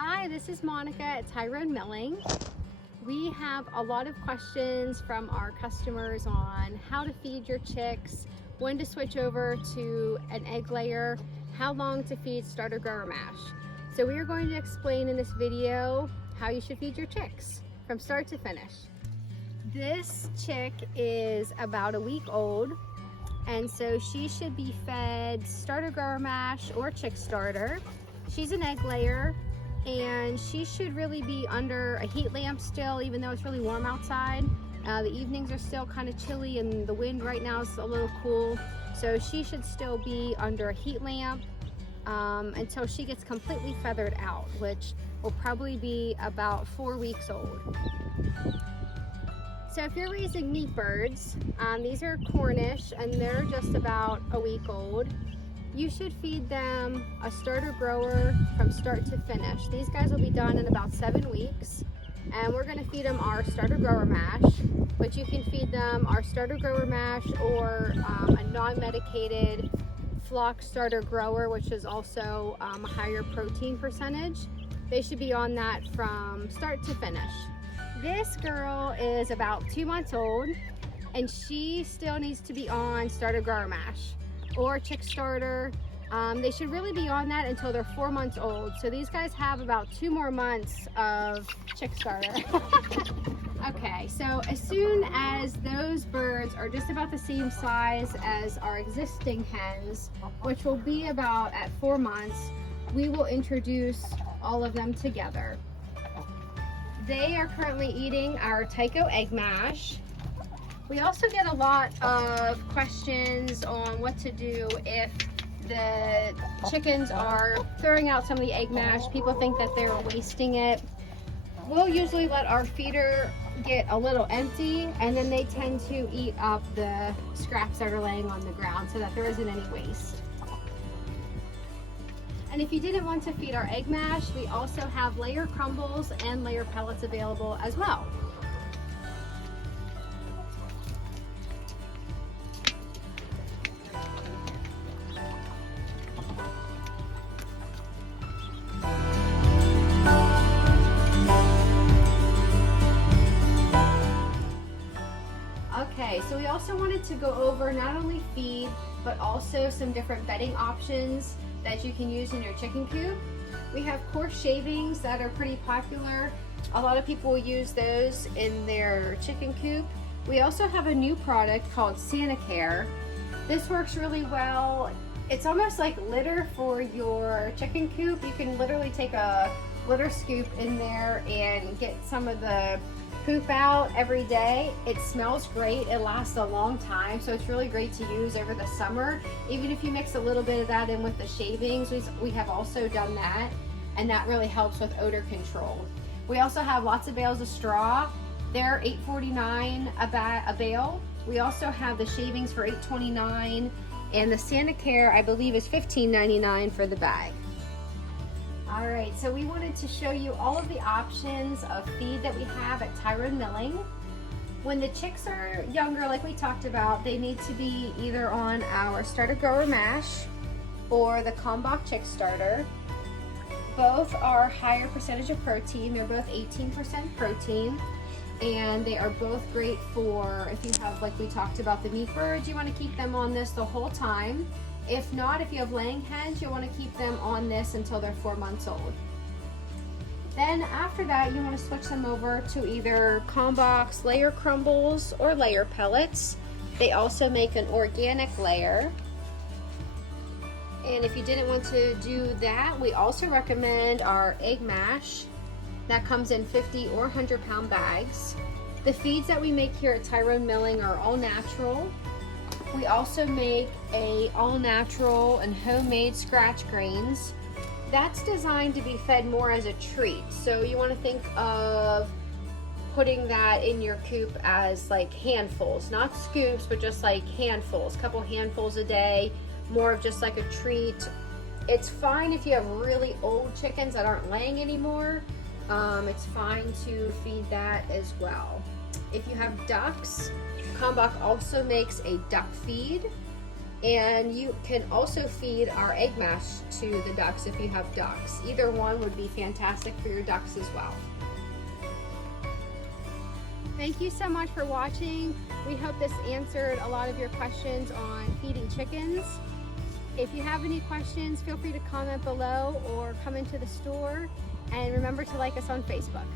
Hi, this is Monica at Tyrone Milling. We have a lot of questions from our customers on how to feed your chicks, when to switch over to an egg layer, how long to feed starter grower mash. So we are going to explain in this video how you should feed your chicks from start to finish. This chick is about a week old, and so she should be fed starter grower mash or chick starter. She's an egg layer, and she should really be under a heat lamp still, even though it's really warm outside. The evenings are still kind of chilly and the wind right now is a little cool. So she should still be under a heat lamp until she gets completely feathered out, which will probably be about 4 weeks old. So if you're raising meat birds, these are Cornish and they're just about a week old. You should feed them a starter grower from start to finish. These guys will be done in about 7 weeks, and we're going to feed them our starter grower mash, but you can feed them our starter grower mash or a non-medicated flock starter grower, which is also a higher protein percentage. They should be on that from start to finish. This girl is about 2 months old, and she still needs to be on starter grower mash or chick starter. They should really be on that until they're 4 months old. So these guys have about 2 more months of chick starter. Okay, so as soon as those birds are just about the same size as our existing hens, which will be about at 4 months, we will introduce all of them together. They are currently eating our Tycho egg mash. We also get a lot of questions on what to do if the chickens are throwing out some of the egg mash. People think that they're wasting it. We'll usually let our feeder get a little empty, and then they tend to eat up the scraps that are laying on the ground so that there isn't any waste. And if you didn't want to feed our egg mash, we also have layer crumbles and layer pellets available as well. Okay, so we also wanted to go over not only feed, but also some different bedding options that you can use in your chicken coop. We have coarse shavings that are pretty popular. A lot of people will use those in their chicken coop. We also have a new product called SaniCare. This works really well. It's almost like litter for your chicken coop. You can literally take a litter scoop in there and get some of the poop out every day. It smells great. It lasts a long time, so it's really great to use over the summer. Even if you mix a little bit of that in with the shavings, we have also done that, and that really helps with odor control. We also have lots of bales of straw. They're $8.49 a bale. We also have the shavings for $8.29, and the SaniCare, I believe, is $15.99 for the bag. All right, so we wanted to show you all of the options of feed that we have at Tyrone Milling. When the chicks are younger, like we talked about, they need to be either on our starter grower mash or the Kalmbach chick starter. Both are higher percentage of protein. They're both 18% protein, and they are both great for if you have, like we talked about, the meat birds, you want to keep them on this the whole time. If not, if you have laying hens, you'll want to keep them on this until they're 4 months old. Then after that, you want to switch them over to either Kalmbach's layer crumbles or layer pellets. They also make an organic layer. And if you didn't want to do that, we also recommend our egg mash. That comes in 50 or 100-pound bags. The feeds that we make here at Tyrone Milling are all natural. We also make a all-natural and homemade scratch grains. That's designed to be fed more as a treat. So you want to think of putting that in your coop as like handfuls, not scoops, but just like handfuls, a couple handfuls a day, more of just like a treat. It's fine if you have really old chickens that aren't laying anymore. It's fine to feed that as well. If you have ducks, Kalmbach also makes a duck feed. And you can also feed our egg mash to the ducks if you have ducks. Either one would be fantastic for your ducks as well. Thank you so much for watching. We hope this answered a lot of your questions on feeding chickens. If you have any questions, feel free to comment below or come into the store. And remember to like us on Facebook.